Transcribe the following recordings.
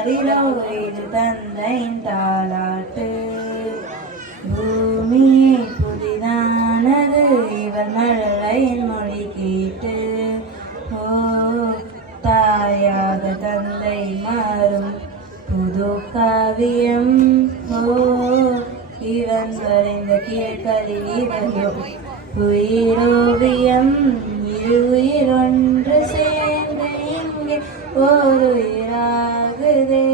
ஆரிலோ இது தந்தையின் தாலாட்டு பூமியே புதிதானது இவர் மழலையின் மொழி கேட்டு. ஓ தாயாக தந்தை மாறும் புது காவியம். ஓ இவன் வரைந்த கீழ்கதில் இவர்கள் உயிரோவியம் இரு உயிரொன்று ஒரு ஓர் உயிராகுதே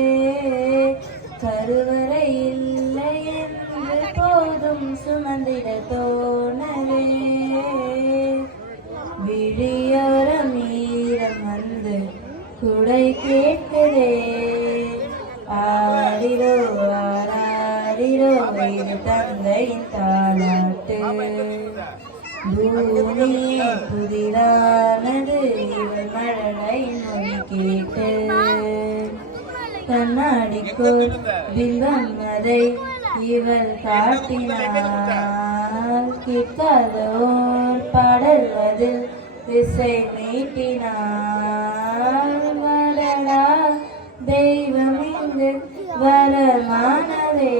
கருவறை இல்லை என்று போதும் சுமந்திட தோணவே விழியோரம் ஈரம் வந்து குடை கேட்குதே ஆடிரோ ஆராடிரோ இது தந்தையின் தாளாட்டு. பூமியே புதிதானது கண்ணாடிக்குள் பிம்பம் அதை இவள் காட்டினாள் கேட்காதோர் பாடல் திசை விசை நீட்டினாள் வளடா தெய்வம் இங்கு வரமானதே.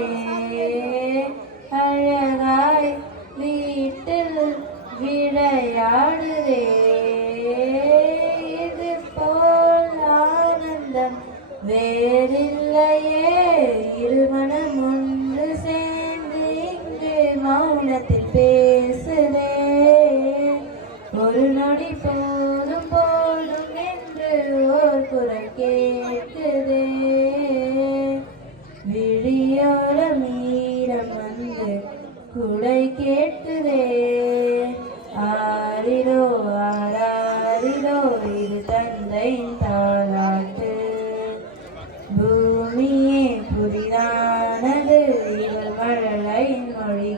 அழ வேறில்லையே இருமணம் ஒன்று சேர்ந்து இங்கு மௌனத்தில் பேசுதே ஒரு நொடி போதும் போதும் என்று ஓர் குரல் கேட்குதே. விழியோர மீரம் வந்து குடை கேட்குதே. ஆறிலோ ஆராரிரோ இது தந்தை தான்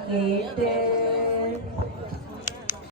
கேட்டு